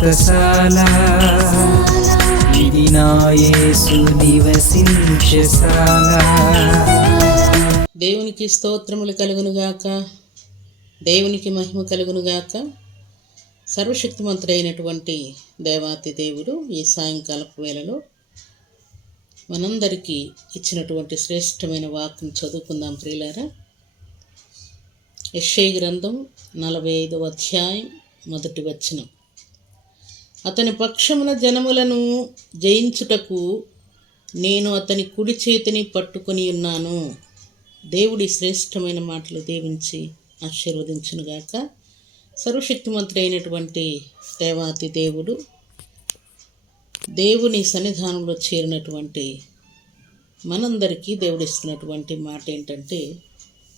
వ్రతశాల ఇది నా నివసించశాల దేవునికి స్తోత్రములు కలుగునుగాక దేవునికి మహిమ కలుగునుగాక సర్వశక్తిమంతుడైనటువంటి దేవాతి దేవుడు ఈ సాయంకాలపు వేళలో మనందరికీ ఇచ్చినటువంటి శ్రేష్టమైన వాక్యం చదువుకుందాం ప్రియులారా. యెషయా గ్రంథం నలభై ఐదవ అధ్యాయం మొదటి వచనం. అతని పక్షమున జనములను జయించుటకు నేను అతని కుడి చేతిని పట్టుకొని ఉన్నాను. దేవుడి శ్రేష్టమైన మాటలు దేవించి ఆశీర్వదించునుగాక. సర్వశక్తిమంతుడు అయినటువంటి దేవాతి దేవుడు దేవుని సన్నిధానంలో చేరినటువంటి మనందరికీ దేవుడిస్తున్నటువంటి మాట ఏంటంటే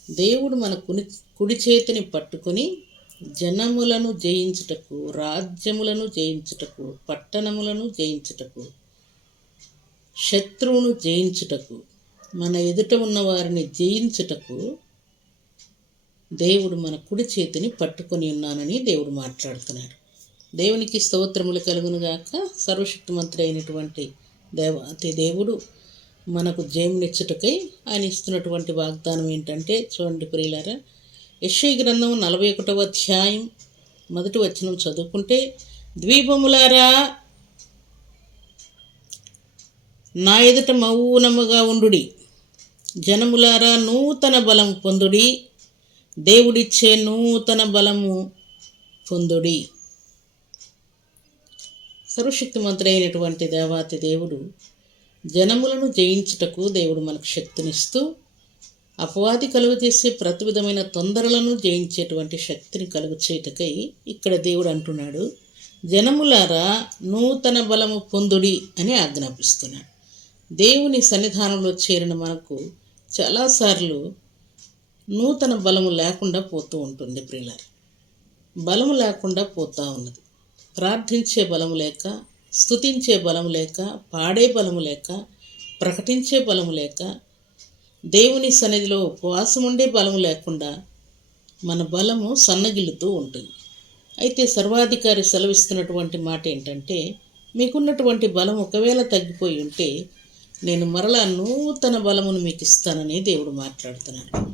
దేవుడు మన కుని కుడి చేతిని పట్టుకొని జనములను జయించుటకు రాజ్యములను జయించుటకు పట్టణములను జయించుటకు శత్రువును జయించుటకు మన ఎదుట ఉన్న వారిని జయించుటకు దేవుడు మన కుడి చేతిని పట్టుకొని ఉన్నానని దేవుడు మాట్లాడుతున్నాడు. దేవునికి స్తోత్రములు కలుగునుగాక. సర్వశక్తిమంతుడు అయినటువంటి దేవాతి దేవుడు మనకు జయమునిచ్చుటకై ఆయన ఇస్తున్నటువంటి వాగ్దానం ఏంటంటే చూడండి ప్రియులారా యశ్వ గ్రంథం నలభై ఒకటవ అధ్యాయం. మొదటి వచనం చదువుకుంటే ద్వీపములారా నా ఎదుట మౌనముగా ఉండుడి. జనములారా నూతన బలం పొందుడి. దేవుడిచ్చే నూతన బలము పొందుడి. సర్వశక్తిమంతుడైనటువంటి దేవాతి దేవుడు జనములను జయించుటకు దేవుడు మనకు శక్తినిస్తూ అపవాది కలుగు చేసే ప్రతి విధమైన తొందరలను జయించేటువంటి శక్తిని కలుగు చేయటకై ఇక్కడ దేవుడు అంటున్నాడు జనములారా నూతన బలము పొందుడి అని ఆజ్ఞాపిస్తున్నాడు. దేవుని సన్నిధానంలో చేరిన మనకు చాలాసార్లు నూతన బలము లేకుండా పోతూ ఉంటుంది ప్రియులారు. బలము లేకుండా పోతూ ఉన్నది. ప్రార్థించే బలము లేక స్తుతించే బలము లేక పాడే బలము లేక ప్రకటించే బలము లేక దేవుని సన్నిధిలో ఉపవాసం ఉండే బలము లేకుండా మన బలము సన్నగిల్లుతూ ఉంటుంది. అయితే సర్వాధికారి సెలవిస్తున్నటువంటి మాట ఏంటంటే మీకున్నటువంటి బలం ఒకవేళ తగ్గిపోయి ఉంటే నేను మరలా నూతన బలమును మీకు ఇస్తానని దేవుడు మాట్లాడుతున్నాడు.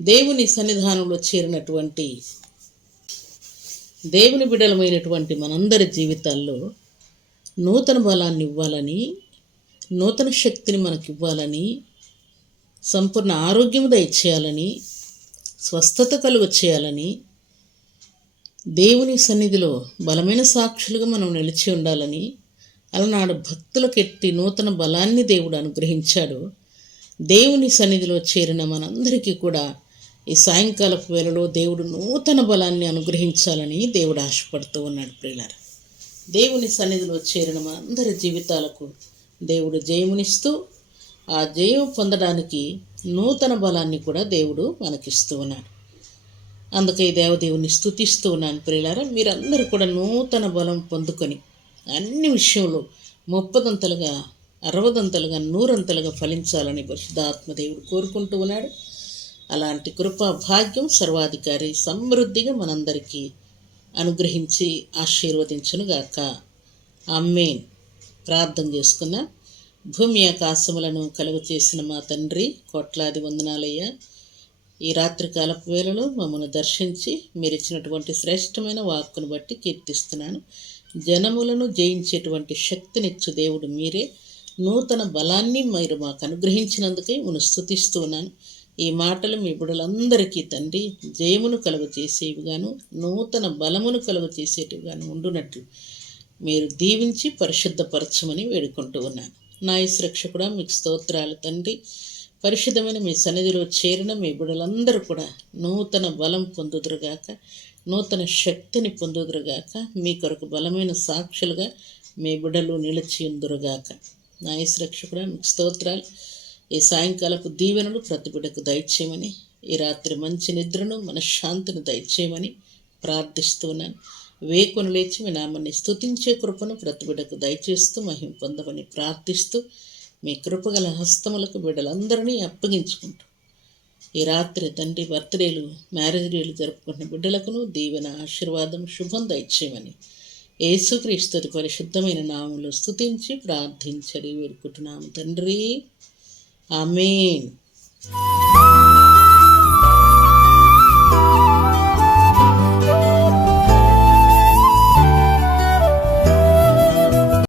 దేవుని సన్నిధానంలో చేరినటువంటి దేవుని బిడలమైనటువంటి మనందరి జీవితాల్లో నూతన బలాన్ని ఇవ్వాలని నూతన శక్తిని మనకి ఇవ్వాలని సంపూర్ణ ఆరోగ్యం దయచేయాలని స్వస్థత కలుగు చేయాలని దేవుని సన్నిధిలో బలమైన సాక్షులుగా మనం నిలిచి ఉండాలని అలనాడు భక్తులకు ఎట్టి నూతన బలాన్ని దేవుడు అనుగ్రహించాడు. దేవుని సన్నిధిలో చేరిన మనందరికీ కూడా ఈ సాయంకాలపు వేళలో దేవుడు నూతన బలాన్ని అనుగ్రహించాలని దేవుడు ఆశపడుతూ ఉన్నాడు ప్రియులార. దేవుని సన్నిధిలో చేరిన మనందరి జీవితాలకు దేవుడు జయమునిస్తూ ఆ జయం పొందడానికి నూతన బలాన్ని కూడా దేవుడు మనకిస్తూ ఉన్నాడు. అందుకే దేవదేవుని స్థుతిస్తూ ఉన్నాను ప్రియులారా మీరందరూ కూడా నూతన బలం పొందుకొని అన్ని విషయంలో ముప్పదంతలుగా అరవదంతలుగా నూరంతలుగా ఫలించాలని పరిశుద్ధాత్మదేవుడు కోరుకుంటూ ఉన్నాడు. అలాంటి కృపా భాగ్యం సర్వాధికారి సమృద్ధిగా మనందరికీ అనుగ్రహించి ఆశీర్వదించునుగాక. అమ్మేన్ ప్రార్థన చేసుకున్న. భూమి ఆకాశములను కలుగు చేసిన మా తండ్రి కోట్లాది వందనాలయ్యా. ఈ రాత్రికాలపు వేళలో మమ్మల్ని దర్శించి మీరు ఇచ్చినటువంటి శ్రేష్టమైన వాక్కును బట్టి కీర్తిస్తున్నాను. జనములను జయించేటువంటి శక్తినిచ్చు దేవుడు మీరే. నూతన బలాన్ని మీరు మాకు అనుగ్రహించినందుకే మనం స్థుతిస్తూ ఉన్నాను. ఈ మాటలు మీ బిడ్డలందరికీ తండ్రి జయమును కలుగ చేసేవిగాను నూతన బలమును కలుగ చేసేటివిగాను ఉండునట్లు మీరు దీవించి పరిశుద్ధపరచమని వేడుకుంటూ ఉన్నాను. నా రక్షకుడా మీకు స్తోత్రాలు తండ్రి. పరిశుద్ధమైన మీ సన్నిధిలో చేరిన మీ బిడ్డలందరూ కూడా నూతన బలం పొందుదురుగాక నూతన శక్తిని పొందుదురుగాక మీ కొరకు బలమైన సాక్షులుగా మీ బిడ్డలు నిలిచి ఉందురుగాక. నా కూడా మీకు స్తోత్రాలు. ఈ సాయంకాలపు దీవెనలు ప్రతి బిడ్డకు దయచేయమని ఈ రాత్రి మంచి నిద్రను మనశ్శాంతిని దయచేయమని ప్రార్థిస్తున్నాను వేకును లేచి మీ నామాన్ని స్తుతించే కృపను ప్రతి బిడ్డకు దయచేస్తూ మహిమ పొందమని ప్రార్థిస్తూ మీ కృపగల హస్తములకు బిడ్డలందరినీ అప్పగించుకుంటూ ఈ రాత్రి తండ్రి బర్త్డేలు మ్యారేజ్ డేలు జరుపుకుంటున్న బిడ్డలకును దీవెన ఆశీర్వాదం శుభం దయచేయమని యేసుక్రీస్తుతి పరిశుద్ధమైన నామంలో స్థుతించి ప్రార్థించడి వేడుకుంటున్నాము తండ్రి. ఆమెన్.